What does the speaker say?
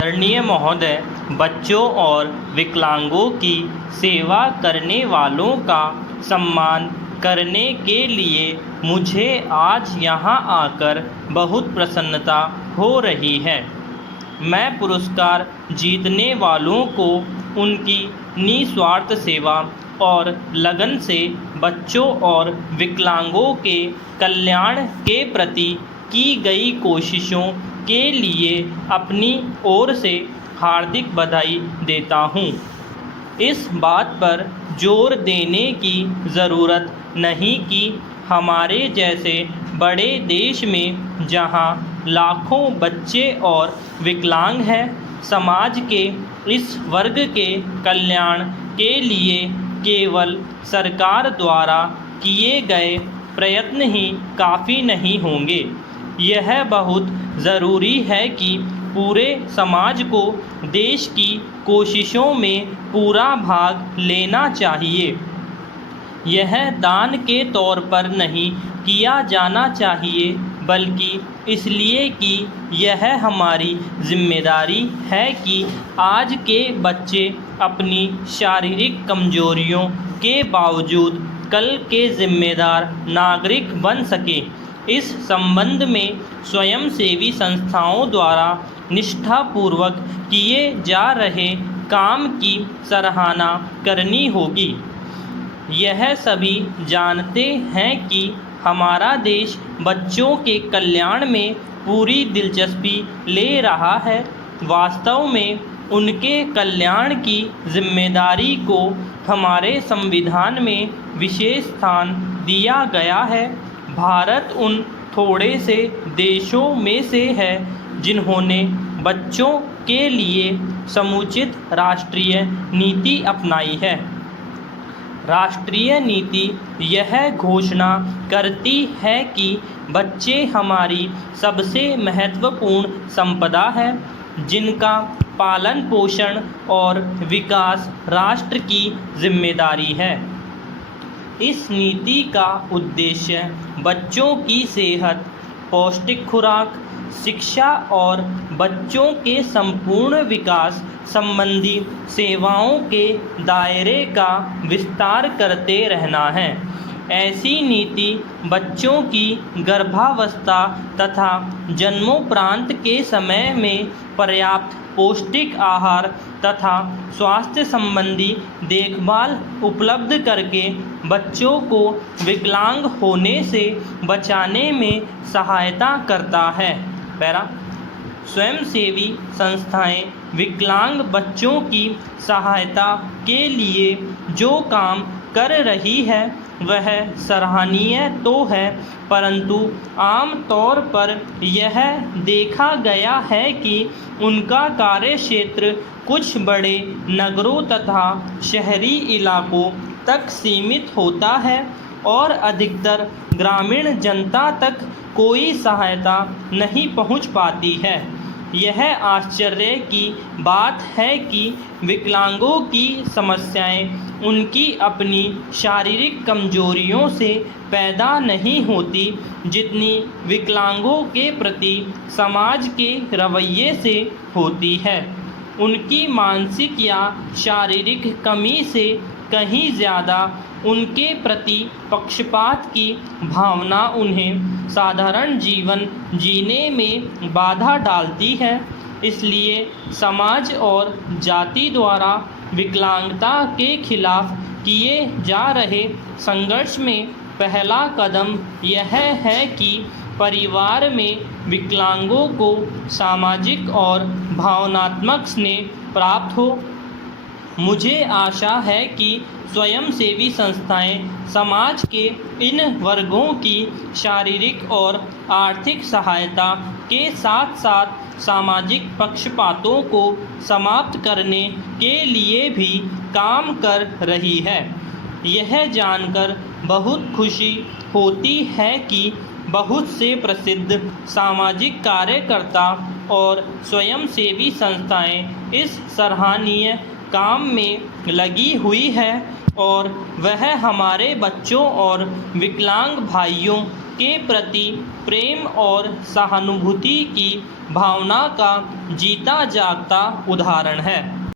आदरणीय महोदय, बच्चों और विकलांगों की सेवा करने वालों का सम्मान करने के लिए मुझे आज यहाँ आकर बहुत प्रसन्नता हो रही है। मैं पुरस्कार जीतने वालों को उनकी निस्वार्थ सेवा और लगन से बच्चों और विकलांगों के कल्याण के प्रति की गई कोशिशों के लिए अपनी ओर से हार्दिक बधाई देता हूँ। इस बात पर जोर देने की ज़रूरत नहीं कि हमारे जैसे बड़े देश में जहाँ लाखों बच्चे और विकलांग हैं, समाज के इस वर्ग के कल्याण के लिए केवल सरकार द्वारा किए गए प्रयत्न ही काफ़ी नहीं होंगे। यह बहुत ज़रूरी है कि पूरे समाज को देश की कोशिशों में पूरा भाग लेना चाहिए। यह दान के तौर पर नहीं किया जाना चाहिए, बल्कि इसलिए कि यह हमारी जिम्मेदारी है कि आज के बच्चे अपनी शारीरिक कमजोरियों के बावजूद कल के जिम्मेदार नागरिक बन सके। इस संबंध में स्वयंसेवी संस्थाओं द्वारा निष्ठापूर्वक किए जा रहे काम की सराहना करनी होगी। यह सभी जानते हैं कि हमारा देश बच्चों के कल्याण में पूरी दिलचस्पी ले रहा है। वास्तव में उनके कल्याण की जिम्मेदारी को हमारे संविधान में विशेष स्थान दिया गया है। भारत उन थोड़े से देशों में से है जिन्होंने बच्चों के लिए समुचित राष्ट्रीय नीति अपनाई है। राष्ट्रीय नीति यह घोषणा करती है कि बच्चे हमारी सबसे महत्वपूर्ण संपदा है, जिनका पालन पोषण और विकास राष्ट्र की जिम्मेदारी है। इस नीति का उद्देश्य बच्चों की सेहत, पौष्टिक खुराक, शिक्षा और बच्चों के संपूर्ण विकास संबंधी सेवाओं के दायरे का विस्तार करते रहना है। ऐसी नीति बच्चों की गर्भावस्था तथा जन्मोपरांत के समय में पर्याप्त पौष्टिक आहार तथा स्वास्थ्य संबंधी देखभाल उपलब्ध करके बच्चों को विकलांग होने से बचाने में सहायता करता है। स्वयंसेवी संस्थाएं विकलांग बच्चों की सहायता के लिए जो काम कर रही है वह सराहनीय तो है, परंतु आम तौर पर यह देखा गया है कि उनका कार्यक्षेत्र कुछ बड़े नगरों तथा शहरी इलाकों तक सीमित होता है और अधिकतर ग्रामीण जनता तक कोई सहायता नहीं पहुंच पाती है। यह आश्चर्य की बात है कि विकलांगों की समस्याएं उनकी अपनी शारीरिक कमजोरियों से पैदा नहीं होती, जितनी विकलांगों के प्रति समाज के रवैये से होती है। उनकी मानसिक या शारीरिक कमी से कहीं ज़्यादा उनके प्रति पक्षपात की भावना उन्हें साधारण जीवन जीने में बाधा डालती है। इसलिए समाज और जाति द्वारा विकलांगता के खिलाफ किए जा रहे संघर्ष में पहला कदम यह है कि परिवार में विकलांगों को सामाजिक और भावनात्मक स्नेह प्राप्त हो। मुझे आशा है कि स्वयंसेवी संस्थाएं समाज के इन वर्गों की शारीरिक और आर्थिक सहायता के साथ साथ सामाजिक पक्षपातों को समाप्त करने के लिए भी काम कर रही है। यह जानकर बहुत खुशी होती है कि बहुत से प्रसिद्ध सामाजिक कार्यकर्ता और स्वयंसेवी संस्थाएं इस सराहनीय काम में लगी हुई है और वह हमारे बच्चों और विकलांग भाइयों के प्रति प्रेम और सहानुभूति की भावना का जीता जागता उदाहरण है।